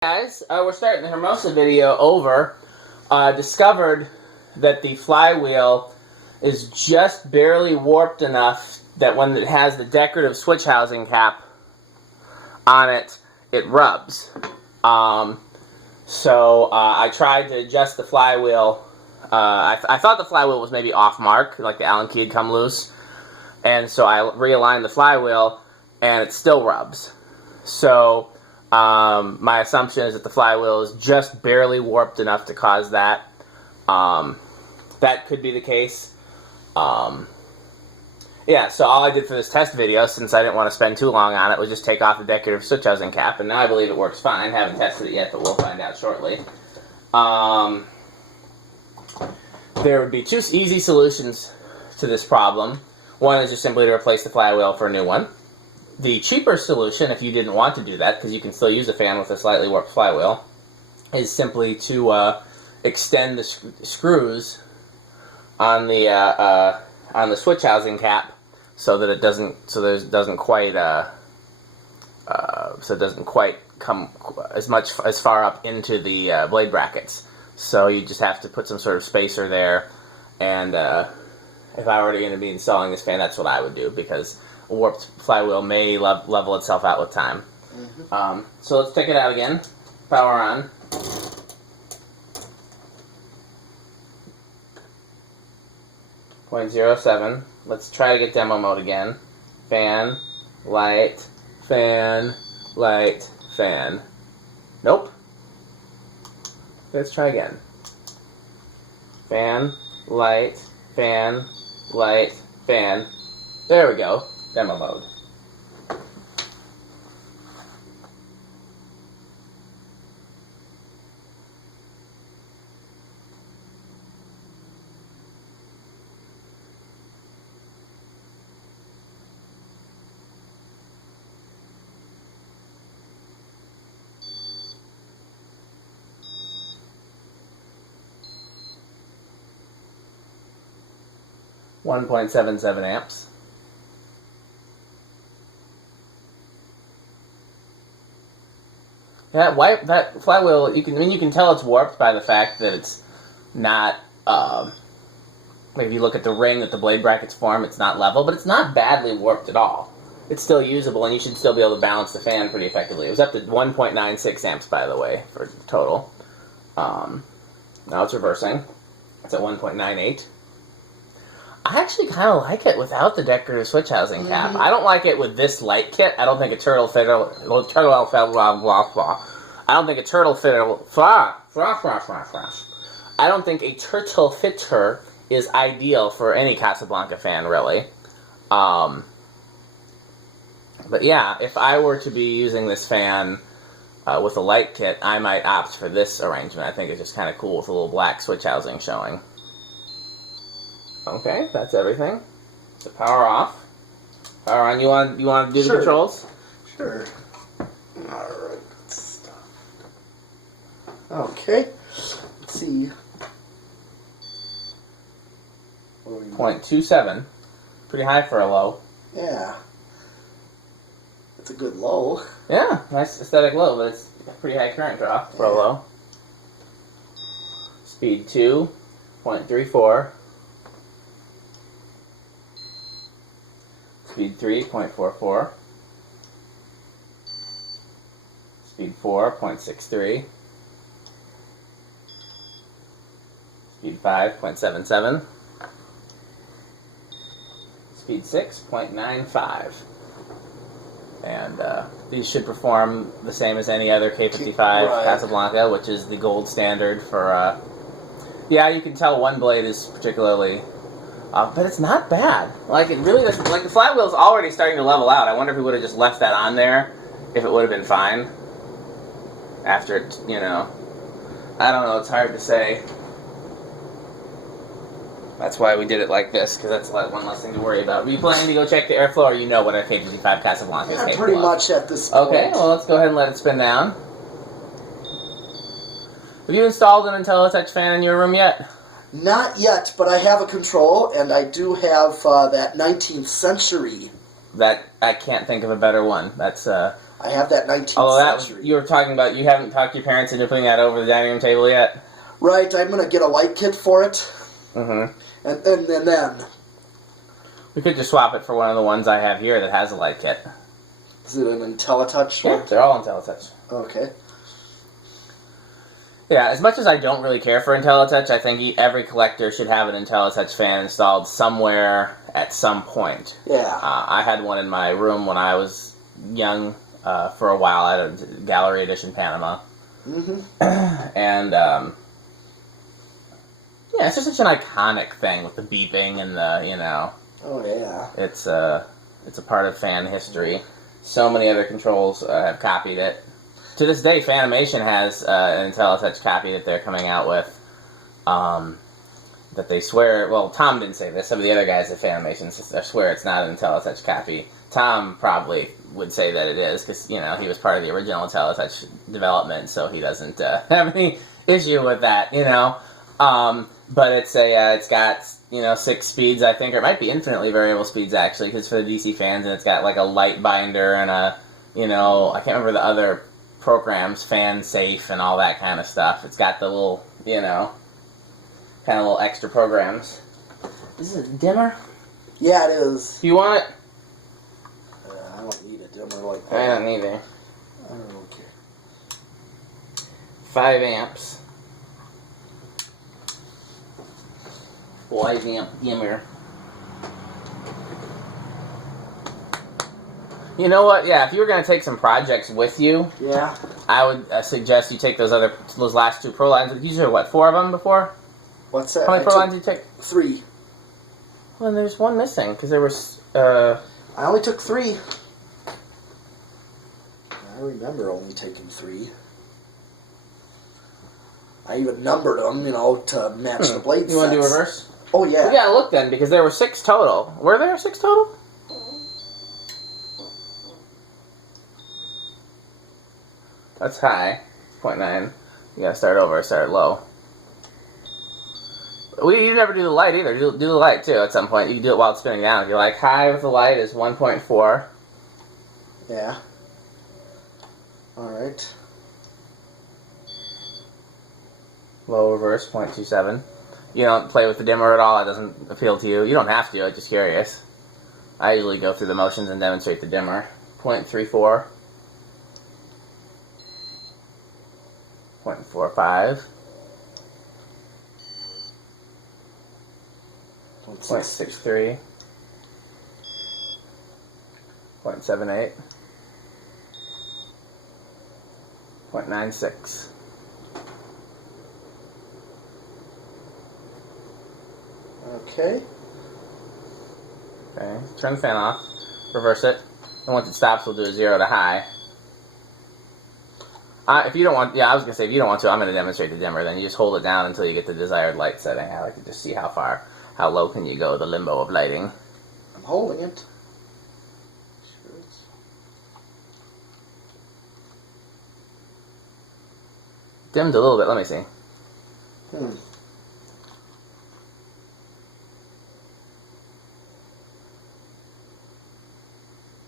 Guys, we're starting the Hermosa video over. Discovered that the flywheel is just barely warped enough that when it has the decorative switch housing cap on it, it rubs. So I tried to adjust the flywheel. I thought the flywheel was maybe off mark, like the Allen key had come loose. And so I realigned the flywheel, and it still rubs. So my assumption is that the flywheel is just barely warped enough to cause that. That could be the case. Yeah, so all I did for this test video, since I didn't want to spend too long on it, was just take off the decorative switch housing cap, and now I believe it works fine. Haven't tested it yet, but we'll find out shortly. There would be two easy solutions to this problem. One is just simply to replace the flywheel for a new one. The cheaper solution, if you didn't want to do that, because you can still use a fan with a slightly warped flywheel, is simply to extend the screws on the switch housing cap so that it doesn't quite come as far up into the blade brackets. So you just have to put some sort of spacer there, and if I were going to be installing this fan, that's what I would do, because a warped flywheel may level itself out with time. Mm-hmm. So let's take it out again. Power on. .07. Let's try to get demo mode again. Fan, light, fan, light, fan. Nope. Let's try again. Fan, light, fan, light, fan. There we go. Demo mode. .77 amps. Yeah, that flywheel, you can tell it's warped by the fact that it's not, like if you look at the ring that the blade brackets form, it's not level, but it's not badly warped at all. It's still usable, and you should still be able to balance the fan pretty effectively. It was up to 1.96 amps, by the way, for total. Now it's reversing. It's at 1.98. I actually kind of like it without the decorative switch housing cap. I don't like it with this light kit. I don't think a turtle fiddle. I don't think a turtle fiddle. I don't think a turtle fitter is ideal for any Casablanca fan, really. But yeah, if I were to be using this fan with a light kit, I might opt for this arrangement. I think it's just kind of cool with a little black switch housing showing. Okay, that's everything. So power off. Power on. You want to do the controls? Sure. Alright, good stuff. Okay. Let's see. 0.27. Pretty high for a low. Yeah. It's a good low. Yeah, nice aesthetic low, but it's a pretty high current draw for a low. Speed 2.34. Speed 3.44. Speed 4.63. Speed 5.77. Speed 6.95. And these should perform the same as any other K55 right. Casablanca, which is the gold standard for... yeah, you can tell one blade is particularly... but it's not bad. Like, it really doesn't... Like, the flywheel's already starting to level out. I wonder if we would have just left that on there, if it would have been fine. After it, you know... I don't know, it's hard to say. That's why we did it like this, because that's one less thing to worry about. Were you planning to go check the airflow, or you know what a K55 Casablanca is capable of? Pretty much at this point. Okay, well, let's go ahead and let it spin down. Have you installed an InteliTouch fan in your room yet? Not yet, but I have a control, and I do have that 19th century. That I can't think of a better one. That's I have that 19th Although century. you were talking about, you haven't talked your parents into putting that over the dining room table yet? Right, I'm going to get a light kit for it. Mm-hmm. And then... We could just swap it for one of the ones I have here that has a light kit. Is it an InteliTouch one? Yeah, they're all InteliTouch. Okay. Yeah, as much as I don't really care for InteliTouch, I think every collector should have an InteliTouch fan installed somewhere at some point. Yeah. I had one in my room when I was young for a while. I had a Gallery Edition Panama. Mm-hmm. And, yeah, it's just such an iconic thing with the beeping and the, you know... Oh, yeah. It's a part of fan history. So many other controls have copied it. To this day, Fanimation has an InteliTouch copy that they're coming out with. That they swear... Well, Tom didn't say this. Some of the other guys at Fanimation swear it's not an InteliTouch copy. Tom probably would say that it is, because, you know, he was part of the original InteliTouch development, so he doesn't have any issue with that, you know. But it's got, you know, 6 speeds, I think, or it might be infinitely variable speeds, actually, because for the DC fans, and it's got, like, a light binder and a, you know, I can't remember the other programs, fan safe and all that kind of stuff. It's got the little, you know, kind of little extra programs. Is it a dimmer? Yeah, it is. Do you want it? I don't need a dimmer like that. I don't either. I don't care. 5 amps. 5 amp Emer. You know what? Yeah, if you were going to take some projects with you, Yeah. I would suggest you take those last 2 Pro lines. You said, what, 4 of them before? What's that? How many Pro lines did you take? 3. Well, there's one missing, because there was, I only took 3. I remember only taking 3. I even numbered them, you know, to match the blade sets. You want to do reverse? Oh, yeah. We gotta look then, because there were 6 total. Were there 6 total? That's high. 0.9. You gotta start over, start low. You never do the light either. Do the light too at some point. You can do it while it's spinning down. If you like, high with the light is 1.4. Yeah. Alright. Low reverse, 0.27. You don't play with the dimmer at all? It doesn't appeal to you? You don't have to, I'm just curious. I usually go through the motions and demonstrate the dimmer. 0.34. 0.45. 0.63. 0.78. 0.96. Okay. Okay, turn the fan off, reverse it, and once it stops, we'll do a 0 to high. If you don't want, I was going to say, if you don't want to, I'm going to demonstrate the dimmer, then you just hold it down until you get the desired light setting. I like to just see how low can you go, the limbo of lighting. I'm holding it. Dimmed a little bit, let me see.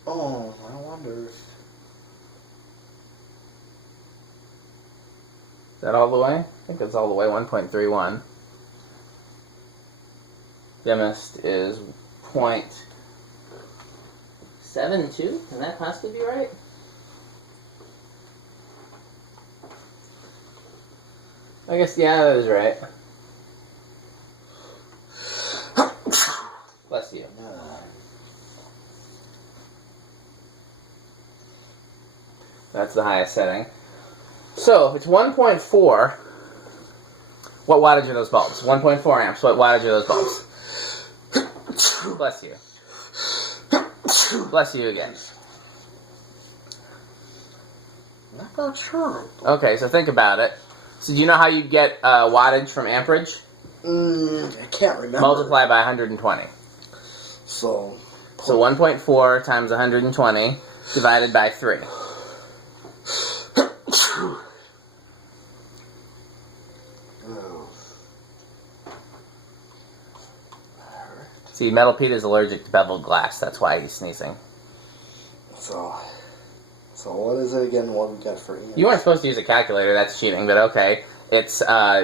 Oh, I wonder if... Is that all the way? I think it's all the way, 1.31. Dimmest is 0.72? Can that possibly be right? I guess, yeah, that is right. Bless you. That's the highest setting. So, if it's 1.4, what wattage are those bulbs? 1.4 amps, what wattage are those bulbs? Bless you. Bless you again. I'm not sure. Okay, so think about it. So do you know how you get wattage from amperage? I can't remember. Multiply by 120. So 1.4 times 120 divided by 3. See, Metal Pete is allergic to beveled glass. That's why he's sneezing. So So what is it again? What we got for amps? You weren't supposed to use a calculator. That's cheating, but okay. It's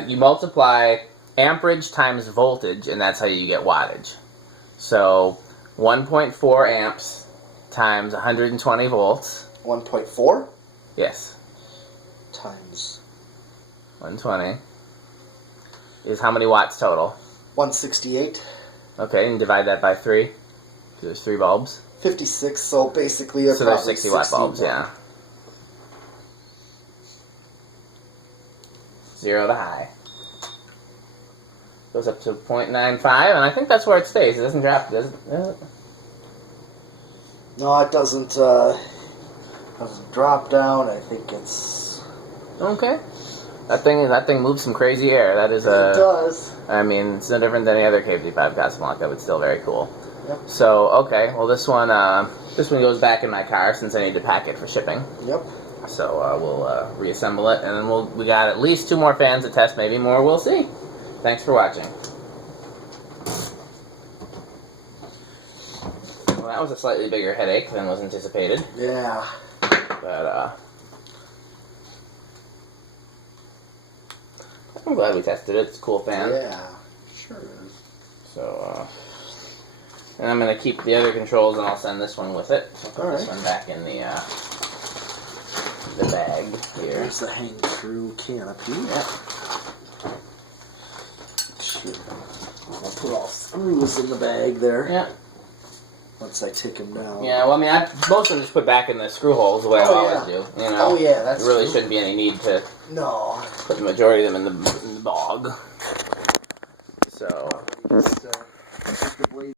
you multiply amperage times voltage, and that's how you get wattage. So 1.4 amps times 120 volts. 1.4? Yes. Times 120 is how many watts total? 168. Okay, and divide that by 3. So there's 3 bulbs. 56, so basically So there's 60 watt bulbs, yeah. 0 to high. Goes up to 0.95, and I think that's where it stays. It doesn't drop, does it? No, it doesn't drop down. I think it's... Okay. That thing moves some crazy air. That is a... It does. I mean, it's no different than any other KFD5 Casablanca, but still very cool. Yep. So, okay, well this one goes back in my car since I need to pack it for shipping. Yep. So we'll reassemble it, and then we got at least 2 more fans to test, maybe more, we'll see. Thanks for watching. Well, that was a slightly bigger headache than was anticipated. Yeah. But, I'm glad we tested it. It's a cool fan. Yeah, sure is. So, and I'm going to keep the other controls, and I'll send this one with it. So I'll put this one back in the bag here. There's the hang-through canopy. Yep. Sure. I'll put all screws in the bag there. Yeah. Once I take them down. Yeah, well, I mean, most of them just put back in the screw holes the way I always do. You know? Oh, yeah, that's There really true. shouldn't be any need to put the majority of them in the bog. So... Just,